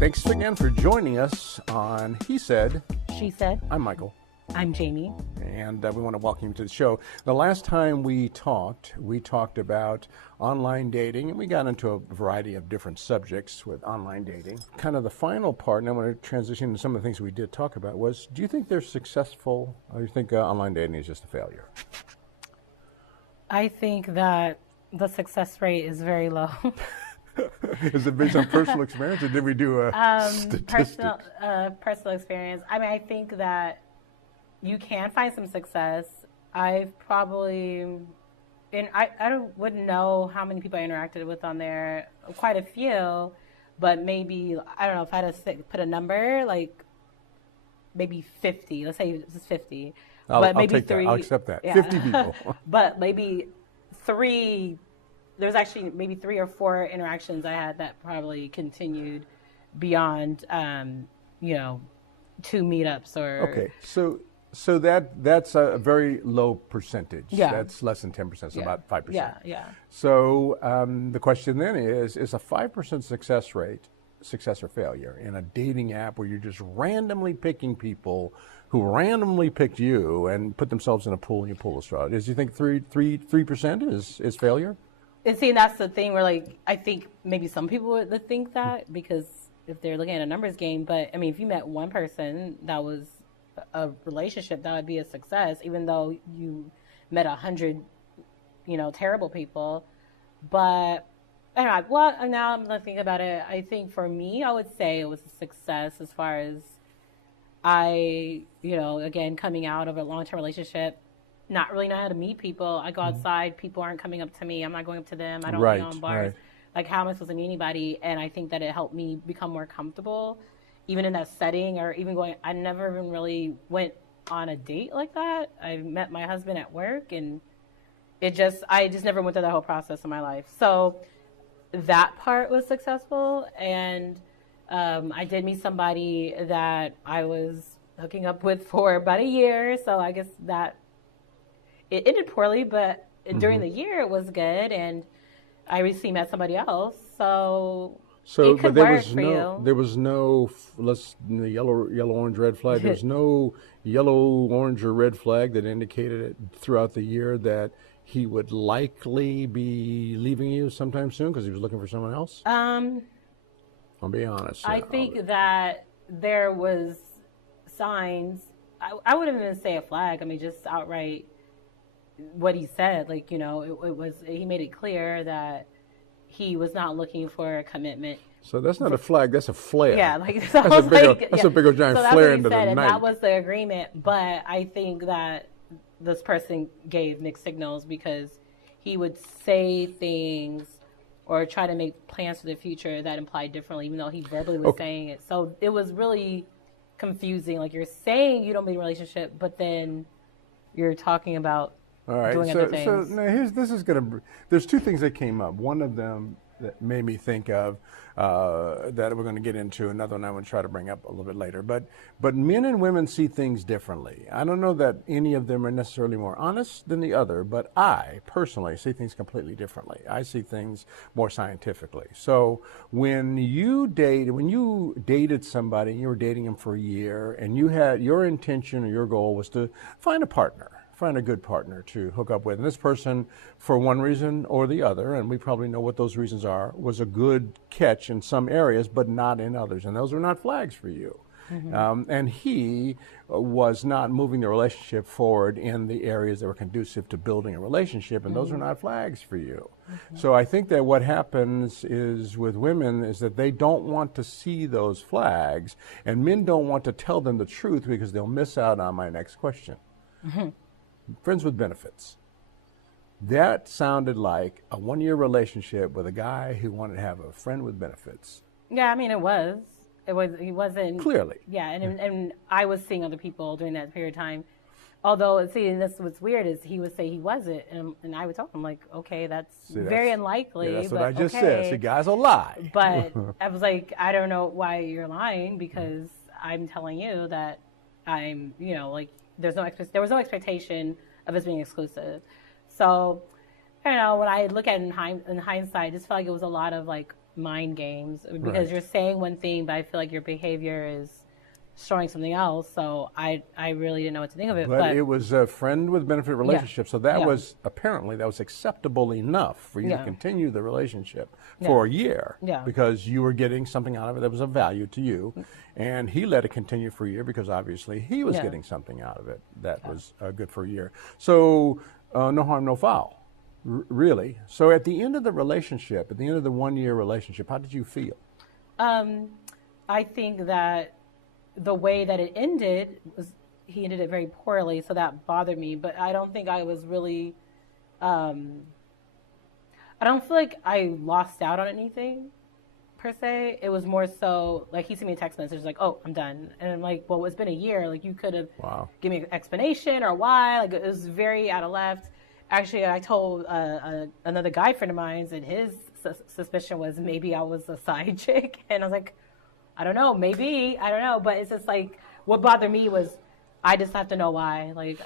Thanks again for joining us on He Said. She Said. I'm Michael. I'm Jamie. And we want to welcome you to the show. The last time we talked about online dating, and we got into a variety of different subjects with online dating. Kind of the final part, and I want to transition to some of the things we did talk about, was do you think they're successful, or do you think online dating is just a failure? I think that the success rate is very low. Is it based on personal experience, or did we do a statistic? Personal experience. I mean, I think that you can find some success. I've probably, wouldn't know how many people I interacted with on there. Quite a few, but maybe, I don't know, if I had to put a number, like maybe 50. Let's say it's 50. I'll take that. I'll accept that. Yeah. 50 people. But maybe there's actually maybe 3 or 4 interactions I had that probably continued beyond, 2 meetups or. Okay, so that's a very low percentage. Yeah. That's less than 10%, so about 5%. Yeah. So the question then is a 5% success or failure in a dating app where you're just randomly picking people who randomly picked you and put themselves in a pool and you pull the straw? Do you think 3% is failure? And see, that's the thing where, like, I think maybe some people would think that because if they're looking at a numbers game. But, I mean, if you met one person that was a relationship, that would be a success, even though you met 100, terrible people. But, anyway, well, now I'm going to think about it. I think for me, I would say it was a success as far as I, again, coming out of a long-term relationship, not really know how to meet people. I go outside, people aren't coming up to me. I'm not going up to them. I don't go on bars. Right. Like, how am I supposed to meet anybody? And I think that it helped me become more comfortable, even in that setting, or even I never even really went on a date like that. I met my husband at work, and I just never went through that whole process in my life. So that part was successful, and I did meet somebody that I was hooking up with for about a year. So I guess that it ended poorly, but during the year it was good, and I recently met somebody else. So it could work for you. There was no yellow, orange, red flag. There's no yellow, orange, or red flag that indicated it throughout the year that he would likely be leaving you sometime soon because he was looking for someone else. I'll be honest. I think that there was signs. I wouldn't even say a flag. I mean, just outright what he said. Like, he made it clear that he was not looking for a commitment. So that's not a flag, that's a flare. Yeah, like that's a big old giant flare into the night. And that was the agreement. But I think that this person gave mixed signals because he would say things or try to make plans for the future that implied differently, even though he verbally was saying it. So it was really confusing. Like, you're saying you don't be in a relationship, but then you're talking about doing other things. So now there's 2 things that came up. One of them that made me think of that we're going to get into. Another one I want to try to bring up a little bit later. But men and women see things differently. I don't know that any of them are necessarily more honest than the other, but I personally see things completely differently. I see things more scientifically. So when you dated somebody, and you were dating them for a year, and you had your intention or your goal was to find a good partner to hook up with. And this person, for one reason or the other, and we probably know what those reasons are, was a good catch in some areas, but not in others. And those are not flags for you. Mm-hmm. And he was not moving the relationship forward in the areas that were conducive to building a relationship, and those are not flags for you. Mm-hmm. So I think that what happens is with women is that they don't want to see those flags, and men don't want to tell them the truth because they'll miss out on my next question. Mm-hmm. Friends with benefits. That sounded like a 1-year relationship with a guy who wanted to have a friend with benefits. Yeah, I mean, it was. He wasn't. Clearly. Yeah, and I was seeing other people during that period of time. Although, see, and this what's weird is he would say he wasn't, and I would tell him, like, okay, that's very unlikely. Yeah, that's what I just said. See, guys will lie. But I was like, I don't know why you're lying because I'm telling you that I'm, there was no expectation of us being exclusive. So, when I look at it in hindsight, I just felt like it was a lot of, like, mind games because you're saying one thing, but I feel like your behavior is showing something else. So I really didn't know what to think of it. But it was a friend with benefit relationship, so that was apparently that was acceptable enough for you to continue the relationship for a year because you were getting something out of it that was of value to you, and he let it continue for a year because obviously he was getting something out of it that was good for a year. So no harm, no foul, really. So at the end of the relationship, at the end of the 1 year relationship, how did you feel? I think that the way that it ended was he ended it very poorly, so that bothered me. But I don't think I was really, I don't feel like I lost out on anything per se. It was more so like he sent me a text message like, "Oh, I'm done," and I'm like, "Well, it's been a year. Like you could have given me an explanation or why." Like it was very out of left. Actually, I told another guy friend of mine, and his suspicion was maybe I was a side chick, and I was like, I don't know, maybe, I don't know, but it's just like, what bothered me was, I just have to know why, like,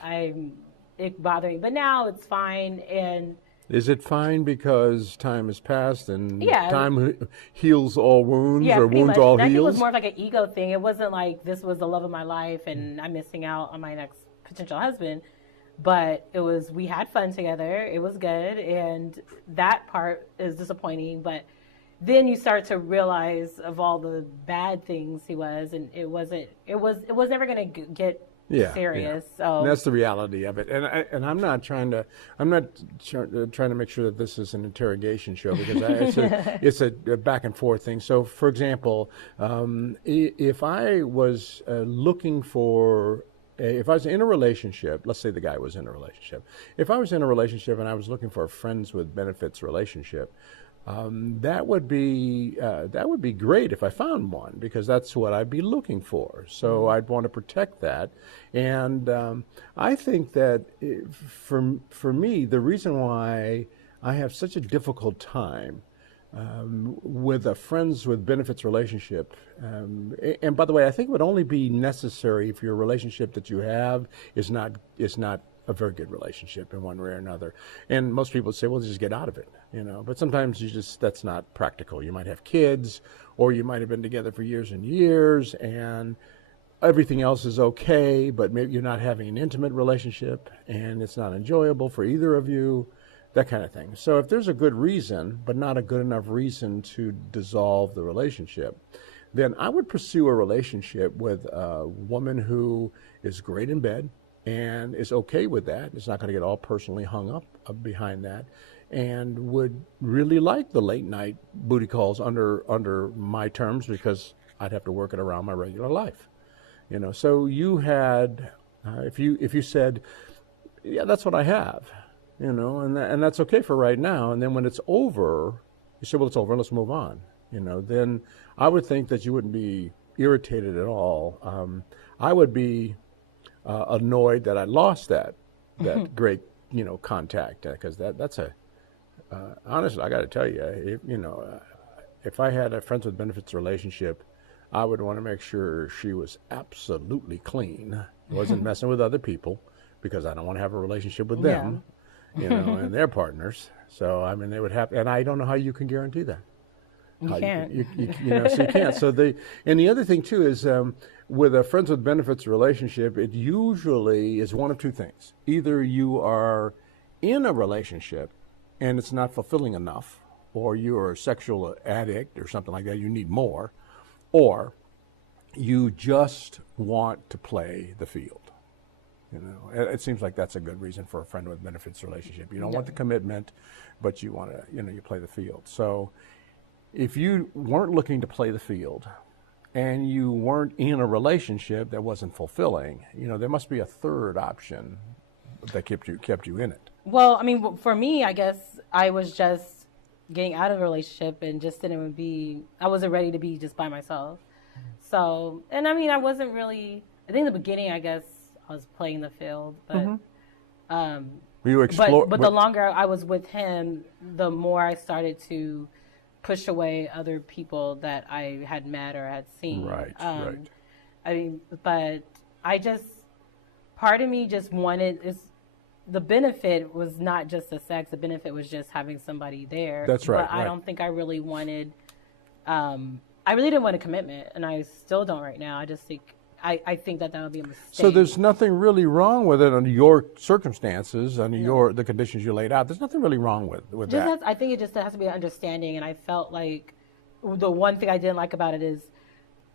it bothered me, but now it's fine, and... Is it fine because time has passed and time heals all wounds or wounds all heals? I think it was more of like an ego thing. It wasn't like this was the love of my life and I'm missing out on my next potential husband, but it was, we had fun together, it was good, and that part is disappointing, but... Then you start to realize of all the bad things he was, and it was never going to get serious. Yeah. So and that's the reality of it. And I'm not trying to make sure that this is an interrogation show because it's a back and forth thing. So, for example, if I was looking for. If I was in a relationship, let's say the guy was in a relationship. If I was in a relationship and I was looking for a friends with benefits relationship, that would be great if I found one because that's what I'd be looking for. So I'd want to protect that, and I think that for me, the reason why I have such a difficult time with a friends with benefits relationship, and by the way, I think it would only be necessary if your relationship that you have is not a very good relationship in one way or another. And most people say, well, just get out of it, but sometimes that's not practical. You might have kids, or you might have been together for years and years, and everything else is okay, but maybe you're not having an intimate relationship, and it's not enjoyable for either of you, that kind of thing. So if there's a good reason, but not a good enough reason to dissolve the relationship, then I would pursue a relationship with a woman who is great in bed, and is okay with that. It's not going to get all personally hung up behind that, and would really like the late night booty calls under my terms because I'd have to work it around my regular life. So you had, if you said, yeah, that's what I have, and that's okay for right now. And then when it's over, you say, well, it's over, let's move on. Then I would think that you wouldn't be irritated at all. I would be annoyed that I lost that great contact because that's a honestly, I got to tell you, if I had a friends with benefits relationship, I would want to make sure she was absolutely clean, wasn't messing with other people, because I don't want to have a relationship with them, and their partners. So I mean, they would have, and I don't know how you can guarantee that. You can't. So you can't. So the other thing too is with a friends with benefits relationship, it usually is one of two things. Either you are in a relationship and it's not fulfilling enough, or you are a sexual addict or something like that, you need more, or you just want to play the field. It seems like that's a good reason for a friend with benefits relationship. You don't want the commitment, but you want to, you play the field. So if you weren't looking to play the field and you weren't in a relationship that wasn't fulfilling, there must be a third option that kept you in it. Well, I mean, for me, I guess I was just getting out of a relationship and just I wasn't ready to be just by myself. So, and I mean, I wasn't really, I think in the beginning, I guess I was playing the field, but, you explore, but the longer I was with him, the more I started to push away other people that I had met or had seen. Right. I mean, but part of me just wanted, the benefit was not just the sex, the benefit was just having somebody there. That's right. But I don't think I really wanted I really didn't want a commitment, and I still don't right now. I just think I think that would be a mistake. So there's nothing really wrong with it under your circumstances, under the conditions you laid out. There's nothing really wrong with that. I think it just has to be an understanding, and I felt like the one thing I didn't like about it is,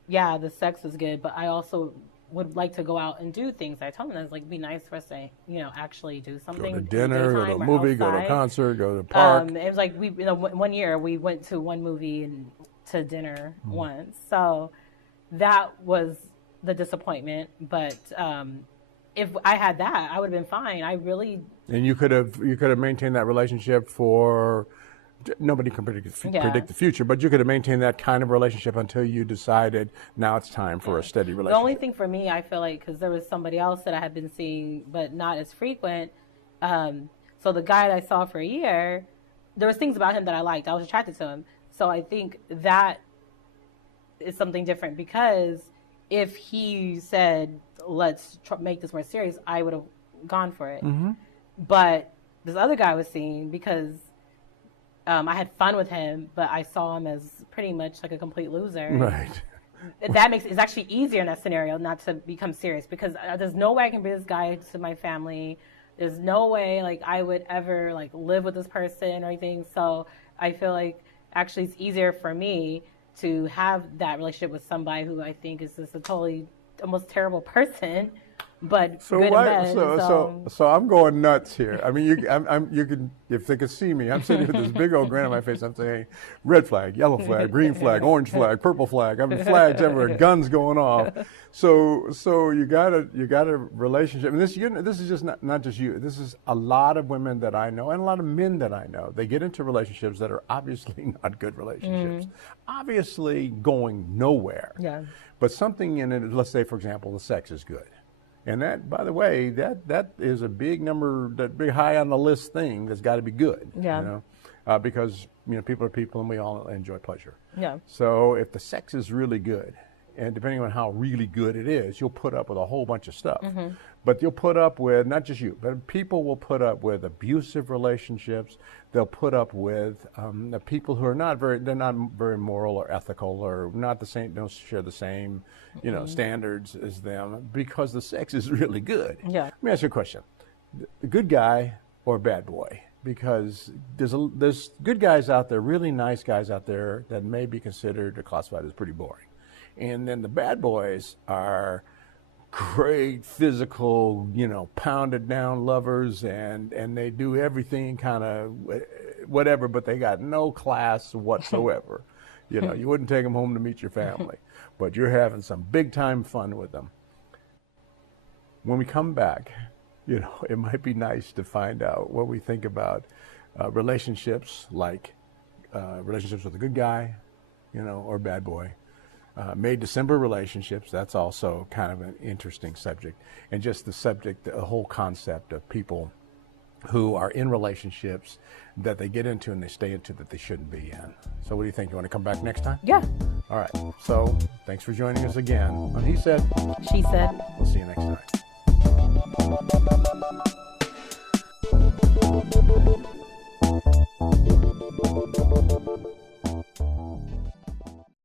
yeah, the sex was good, but I also would like to go out and do things. I told him, I was like, it'd be nice for us to, actually do something. Go to dinner, go to a movie, go to a concert, go to a park. It was like one year we went to one movie and to dinner once. So that was the disappointment. But if I had that, I would have been fine. And you could have maintained that relationship for. Nobody can predict the future, but you could have maintained that kind of relationship until you decided now it's time for a steady relationship. The only thing for me, I feel like, because there was somebody else that I had been seeing, but not as frequent. So the guy that I saw for a year, there was things about him that I liked. I was attracted to him. So I think that is something different, because if he said, let's make this more serious, I would have gone for it. Mm-hmm. But this other guy I was seeing, because I had fun with him, but I saw him as pretty much like a complete loser. Right. It's actually easier in that scenario not to become serious, because there's no way I can bring this guy to my family. There's no way like I would ever like live with this person or anything. So I feel like actually it's easier for me to have that relationship with somebody who I think is just a totally almost terrible person. But so I'm going nuts here. I mean, you can, if they could see me, I'm sitting with this big old grin on my face. I'm saying, red flag, yellow flag, green flag, orange flag, purple flag. I mean, flags everywhere, guns going off. So you got a relationship, and this is just not just you. This is a lot of women that I know and a lot of men that I know. They get into relationships that are obviously not good relationships, obviously going nowhere. Yeah. But something in it, let's say, for example, the sex is good. And that, by the way, that is a big number, that big high on the list thing that's got to be good. Yeah. Because people are people and we all enjoy pleasure. Yeah. So if the sex is really good, and depending on how really good it is, you'll put up with a whole bunch of stuff. Mm-hmm. But you'll put up with, not just you, but people will put up with abusive relationships. They'll put up with the people who are not very moral or ethical, or not the same, don't share the same, standards as them, because the sex is really good. Yeah. Let me ask you a question: the good guy or bad boy? Because there's good guys out there, really nice guys out there that may be considered or classified as pretty boring. And then the bad boys are great physical, pounded down lovers, and they do everything kind of whatever, but they got no class whatsoever. You wouldn't take them home to meet your family, but you're having some big time fun with them. When we come back, it might be nice to find out what we think about relationships, like relationships with a good guy, or bad boy. May-December relationships, that's also kind of an interesting subject. And just the whole concept of people who are in relationships that they get into and they stay into that they shouldn't be in. So what do you think? You want to come back next time? Yeah. All right. So thanks for joining us again on He Said, She Said. We'll see you next time.